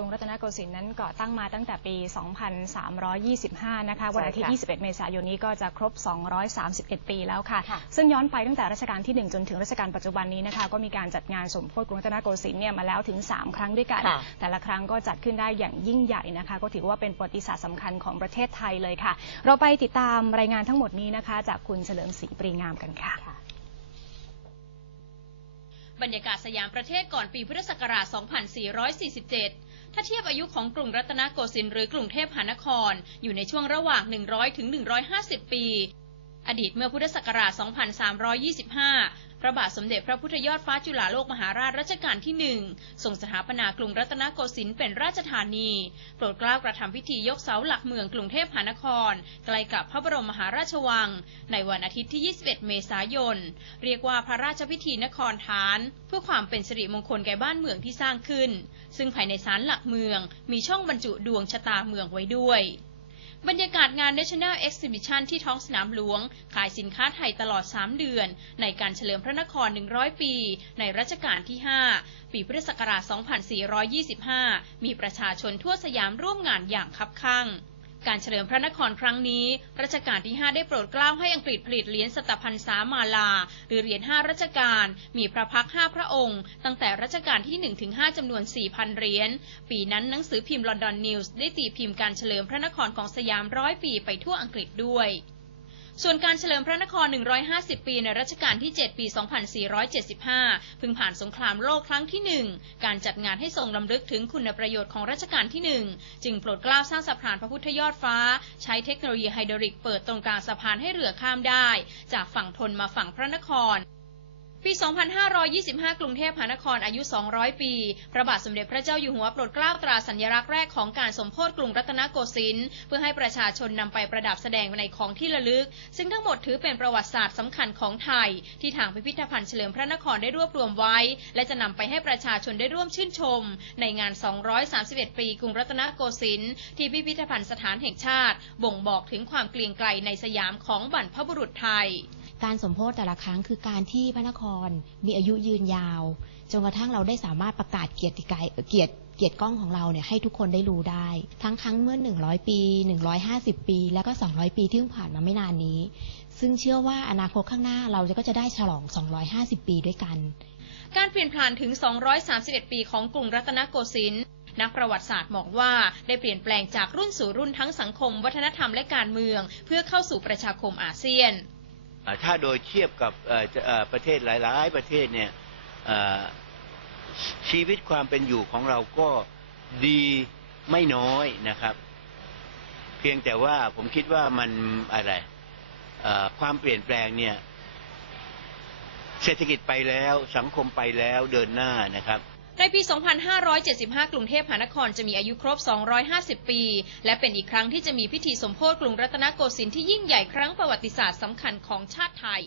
กรุงรัตนโกสินทร์นั้นก่อตั้งมาตั้งแต่ปี 2325 นะคะ วันอาทิตย์ใช่ค่ะ21 เมษายนนี้ก็จะครบ 231 ปีแล้วค่ะค่ะ ซึ่งย้อนไปตั้งแต่รัชกาลที่ 1 จนถึงรัชกาลปัจจุบันนี้นะคะ ก็มีการจัดงานสมโพธิกรุงรัตนโกสินทร์เนี่ยมาแล้วถึง 3 ครั้งด้วยกันค่ะแต่ละครั้งก็จัดขึ้นได้อย่างยิ่งใหญ่นะคะ ก็ถือว่าเป็นประวัติศาสตร์สำคัญของประเทศไทยเลยค่ะ เราไปติดตามรายงานทั้งหมดนี้นะคะ จากคุณเฉลิมศรีปรีงามกันค่ะบรรยากาศสยามประเทศก่อนปีพุทธศักราช 2447 ถ้าเทียบอายุของกรุงรัตนโกสินทร์หรือกรุงเทพมหานคร อยู่ในช่วงระหว่าง 100ถึง150 ปี อดีตเมื่อพุทธศักราช 2325 พระบาทสมเด็จพระพุทธยอดฟ้าจุฬาโลกมหาราชรัชกาลที่หนึ่งทรงสถาปนากรุงรัตนโกสินทร์เป็นราชธานี โปรดเกล้ากระทำพิธียกเสาหลักเมืองกรุงเทพมหานคร ใกล้กับพระบรมมหาราชวัง ในวันอาทิตย์ที่ 21 เมษายน เรียกว่าพระราชพิธีนครฐาน เพื่อความเป็นสิริมงคลแก่บ้านเมืองที่สร้างขึ้น ซึ่งภายในศาลหลักเมืองมีช่องบรรจุดวงชะตาเมืองไว้ด้วย บรรยากาศงาน National Exhibition ที่ท้องสนามหลวง ขายสินค้าไทยตลอด 3 เดือน ในการเฉลิมพระนคร 100 ปี ในรัชกาลที่ 5 ปีพุทธศักราช 2425 มีประชาชนทั่วสยามร่วมงานอย่างคับคั่ง การเฉลิมพระนครครั้งนี้ รัชกาลที่ 5 ได้โปรดเกล้าให้อังกฤษผลิตเหรียญสตพันษามาลา หรือเหรียญ 5 รัชกาล มีพระพักตร์5พระองค์ ตั้งแต่รัชกาลที่ 1 ถึง 5 จำนวน 4,000 เหรียญ ปีนั้นหนังสือพิมพ์ลอนดอนนิวส์ได้ตีพิมพ์การเฉลิมพระนครของสยามร้อยปีไปทั่วอังกฤษด้วย ส่วนการเฉลิมพระนคร 150 ปีในรัชกาลที่ 7 ปี 2475เพิ่งผ่านสงครามโลกครั้งที่ 1 การจัดงานให้ทรงลำลึกถึงคุณประโยชน์ของรัชกาลที่ 1 จึงโปรดเกล้าสร้างสะพานพระพุทธยอดฟ้า ใช้เทคโนโลยีไฮดรอลิกเปิดตรงกลางสะพานให้เรือข้ามได้ จากฝั่งทนมาฝั่งพระนคร ปี 2525 กรุงเทพมหานครอายุ 200 ปี พระบาทสมเด็จพระเจ้าอยู่หัวโปรดเกล้าตราสัญลักษณ์แรกของการสมโพธิกรุงรัตนโกสินทร์เพื่อให้ประชาชนนำไปประดับแสดงในของที่ระลึก ซึ่งทั้งหมดถือเป็นประวัติศาสตร์สำคัญของไทย ที่ทางพิพิธภัณฑ์เฉลิมพระนครได้รวบรวมไว้ และจะนำไปให้ประชาชนได้ร่วมชื่นชม ในงาน 231 ปีกรุงรัตนโกสินทร์ที่พิพิธภัณฑ์สถานแห่งชาติ บ่งบอกถึงความเกรียงไกรในสยามของบรรพบุรุษไทย การสมโพธิแต่ละครั้งคือการที่พระนครมีอายุยืนยาวจนกระทั่งเราได้สามารถประกาศเกียรติกายเกียรติเกียรติกล้องของเราเนี่ยให้ทุกคนได้รู้ได้ ทั้งครั้งเมื่อ 100 ปี 150 ปี แล้วก็ 200 ปีที่เพิ่งผ่านมาไม่นานนี้ ซึ่งเชื่อว่าอนาคตข้างหน้าเราก็จะได้ฉลอง 250 ปีด้วยกัน การเปลี่ยนผ่านถึง 231 ปีของกรุงรัตนโกสินทร์นักประวัติศาสตร์มองว่าได้เปลี่ยนแปลงจากรุ่นสู่รุ่นทั้งสังคม วัฒนธรรมและการเมือง เพื่อเข้าสู่ประชาคมอาเซียน ถ้าโดยเทียบกับประเทศหลาย ๆ ประเทศเนี่ยชีวิตความเป็นอยู่ของเราก็ดีไม่น้อยนะครับ เพียงแต่ว่าผมคิดว่ามันอะไรความเปลี่ยนแปลงเนี่ย เศรษฐกิจไปแล้วสังคมไปแล้วเดินหน้านะครับ ในปี 2575 กรุงเทพมหานครจะมีอายุครบ 250 ปี และเป็นอีกครั้งที่จะมีพิธีสมโภชกรุงรัตนโกสินทร์ที่ยิ่งใหญ่ครั้งประวัติศาสตร์สำคัญของชาติไทย